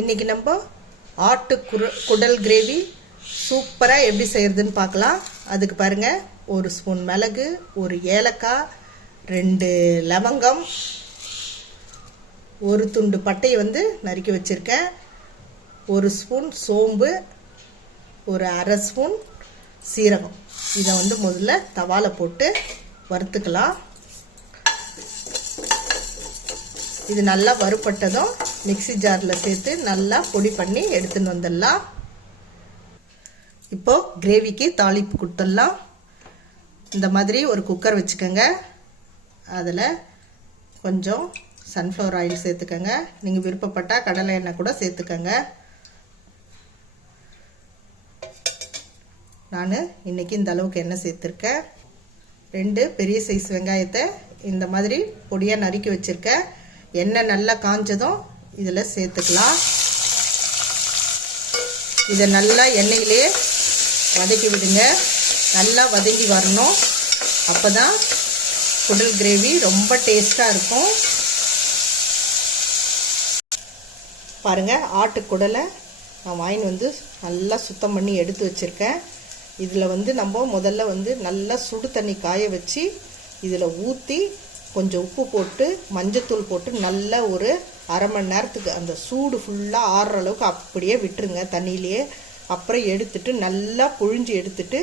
இன்றைக்கி நம்ம ஆட்டு குரு குடல் கிரேவி சூப்பராக எப்படி செய்கிறதுன்னு பார்க்கலாம். அதுக்கு பாருங்கள் ஒரு ஸ்பூன் மிளகு ஒரு ஏலக்காய் ரெண்டு லவங்கம் ஒரு துண்டு பட்டையை வந்து நறுக்கி வச்சுருக்கேன். ஒரு ஸ்பூன் சோம்பு ஒரு அரை ஸ்பூன் சீரகம். இதை வந்து முதல்ல தவால போட்டு வறுத்துக்கலாம். இது நல்லா வறுப்பட்டதும் மிக்சி ஜாரில் சேர்த்து நல்லா பொடி பண்ணி எடுத்துன்னு வந்துடலாம். இப்போ கிரேவிக்கு தாளிப்பு கொடுத்துடலாம். இந்த மாதிரி ஒரு குக்கர் வச்சுக்கோங்க. அதில் கொஞ்சம் சன்ஃப்ளவர் ஆயில் சேர்த்துக்கோங்க. நீங்கள் விருப்பப்பட்டால் கடலை எண்ணெய் கூட சேர்த்துக்கோங்க. நான் இன்றைக்கி இந்த அளவுக்கு எண்ணெய் சேர்த்துருக்கேன். ரெண்டு பெரிய சைஸ் வெங்காயத்தை இந்த மாதிரி பொடியாக நறுக்கி வச்சுருக்கேன். எண்ணெய் நல்லா காஞ்சதும் இதில் சேர்த்துக்கலாம். இதை நல்லா எண்ணெயிலே வதக்கி விடுங்க. நல்லா வதங்கி வரணும். அப்போ தான் குடல் கிரேவி ரொம்ப டேஸ்ட்டாக இருக்கும். பாருங்கள் ஆட்டு குடலை நான் வாங்கின்னு வந்து நல்லா சுத்தம் பண்ணி எடுத்து வச்சுருக்கேன். இதில் வந்து நம்ம முதல்ல வந்து நல்லா சுடு தண்ணி காய வச்சு இதில் ஊற்றி கொஞ்சம் உப்பு போட்டு மஞ்சத்தூள் போட்டு நல்லா ஒரு அரை மணி நேரத்துக்கு அந்த சூடு ஃபுல்லாக ஆறுற அளவுக்கு அப்படியே விட்டுருங்க தண்ணியிலேயே. அப்புறம் எடுத்துட்டு நல்லா புழிஞ்சு எடுத்துட்டு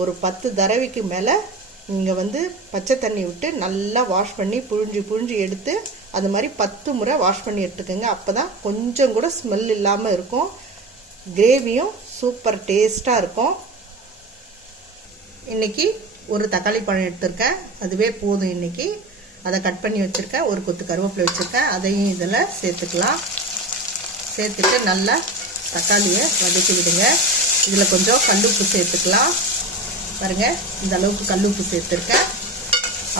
ஒரு பத்து தடவைக்கு மேலே நீங்கள் வந்து பச்சை தண்ணி விட்டு நல்லா வாஷ் பண்ணி புழிஞ்சு புழிஞ்சு எடுத்து அது மாதிரி பத்து முறை வாஷ் பண்ணி எடுத்துக்கோங்க. அப்போ தான் கொஞ்சம் கூட ஸ்மெல் இல்லாமல் இருக்கும். கிரேவியும் சூப்பர் டேஸ்ட்டாக இருக்கும். இன்றைக்கி ஒரு தக்காளி பழம் எடுத்திருக்கேன். அதுவே போதும் இன்றைக்கி அதை கட் பண்ணி வச்சுருக்கேன் ஒரு கொத்து கருவேப்பிலை வச்சுருக்கேன் அதையும் இதில் சேர்த்துக்கலாம். சேர்த்துட்டு நல்லா தக்காளியை வதக்கி விடுங்க. இதில் கொஞ்சம் கல்லுப்பு சேர்த்துக்கலாம். பாருங்கள் இந்த அளவுக்கு கல்லுப்பு சேர்த்துருக்கேன்.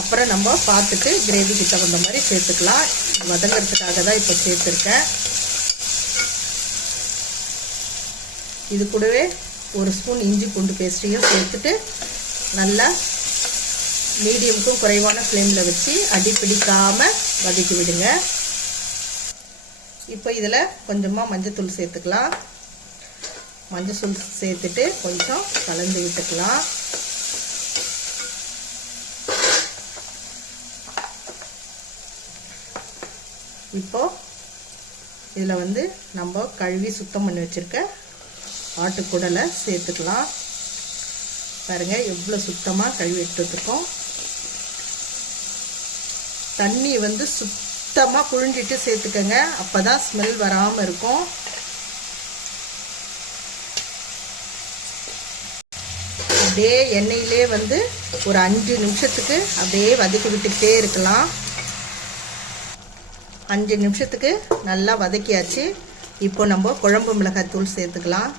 அப்புறம் நம்ம பார்த்துட்டு கிரேவிக்கு தகுந்த மாதிரி சேர்த்துக்கலாம். வதங்கிறதுக்காக தான் இப்போ சேர்த்துருக்கேன். இது கூடவே ஒரு ஸ்பூன் இஞ்சி பூண்டு பேஸ்ட்டையும் சேர்த்துட்டு நல்லா மீடியம்க்கும் குறைவான ஃப்ளேமில் வச்சு அடி பிடிக்காமல் வதக்கி விடுங்க. இப்போ இதில் கொஞ்சமாக மஞ்சத்தூள் சேர்த்துக்கலாம். மஞ்சத்தூள் சேர்த்துட்டு கொஞ்சம் கலந்து விட்டுக்கலாம். இப்போ இதில் வந்து நம்ம கழுவி சுத்தம் பண்ணி வச்சுருக்க ஆட்டுக்குடலை சேர்த்துக்கலாம். பாருங்கள் எவ்வளோ சுத்தமாக கழுவி எடுத்துருக்கோம் தண்ணி வந்து சுத்தமாக புழிஞ்சிட்டு சேர்த்துக்கங்க. அப்போ தான் ஸ்மெல் வராமல் இருக்கும். அப்படியே எண்ணெயிலே வந்து ஒரு அஞ்சு நிமிஷத்துக்கு அப்படியே வதக்கி விட்டுக்கிட்டே இருக்கலாம். அஞ்சு நிமிஷத்துக்கு நல்லா வதக்கியாச்சு. இப்போ நம்ம குழம்பு மிளகாய் தூள் சேர்த்துக்கலாம்.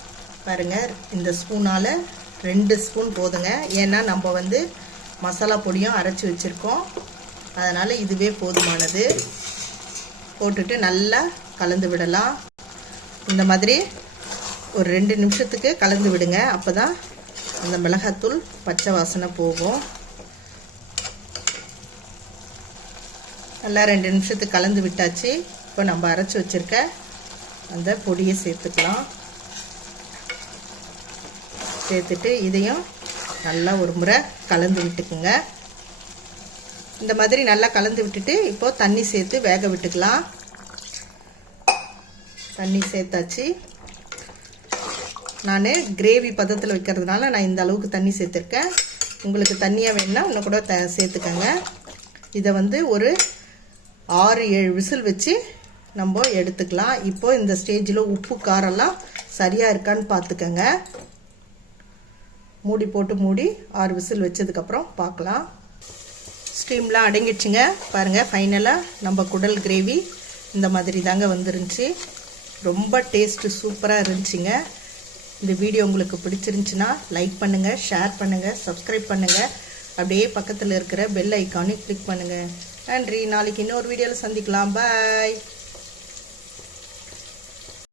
பாருங்கள் இந்த ஸ்பூனால் ரெண்டு ஸ்பூன் போதுங்க. ஏன்னா நம்ம வந்து மசாலா பொடியும் அரைச்சி வச்சுருக்கோம். அதனால் இதுவே போதுமானது. போட்டுட்டு நல்லா கலந்து விடலாம். இந்த மாதிரி ஒரு ரெண்டு நிமிஷத்துக்கு கலந்து விடுங்க. அப்போ தான் அந்த மிளகாத்தூள் பச்சை வாசனை போகும். நல்லா ரெண்டு நிமிஷத்துக்கு கலந்து விட்டாச்சு. இப்போ நம்ம அரைச்சி வச்சுருக்க அந்த பொடியை சேர்த்துக்கலாம். சேர்த்துட்டு இதையும் நல்லா ஒரு முறை கலந்து விட்டுக்குங்க. இந்த மாதிரி நல்லா கலந்து விட்டுட்டு இப்போ தண்ணி சேர்த்து வேக விட்டுக்கலாம். தண்ணி சேர்த்தாச்சு. நான் கிரேவி பதத்தில் வைக்கிறதுனால நான் இந்த அளவுக்கு தண்ணி சேர்த்துருக்கேன். உங்களுக்கு தண்ணியாக வேணுன்னா இன்னும் கூட த சேர்த்துக்கங்க. இதை வந்து ஒரு ஆறு ஏழு விசில் வச்சு நம்ம எடுத்துக்கலாம். இப்போ இந்த ஸ்டேஜில் உப்பு காரெல்லாம் சரியாக இருக்கான்னு பார்த்துக்கங்க. மூடி போட்டு மூடி ஆறு விசில் வச்சதுக்கப்புறம் பார்க்கலாம். ஸ்டீம்லாம் அடங்கிடுச்சுங்க. பாருங்கள் ஃபைனலாக நம்ம குடல் கிரேவி இந்த மாதிரி தாங்க வந்துருந்துச்சு. ரொம்ப டேஸ்ட்டு சூப்பராக இருந்துச்சுங்க. இந்த வீடியோ உங்களுக்கு பிடிச்சிருந்துச்சுன்னா லைக் பண்ணுங்கள் ஷேர் பண்ணுங்கள் சப்ஸ்கிரைப் பண்ணுங்கள் அப்படியே பக்கத்தில் இருக்கிற பெல் ஐக்கானையும் கிளிக் பண்ணுங்கள் நன்றி. நாளைக்கு இன்னொரு வீடியோவில் சந்திக்கலாம். பாய்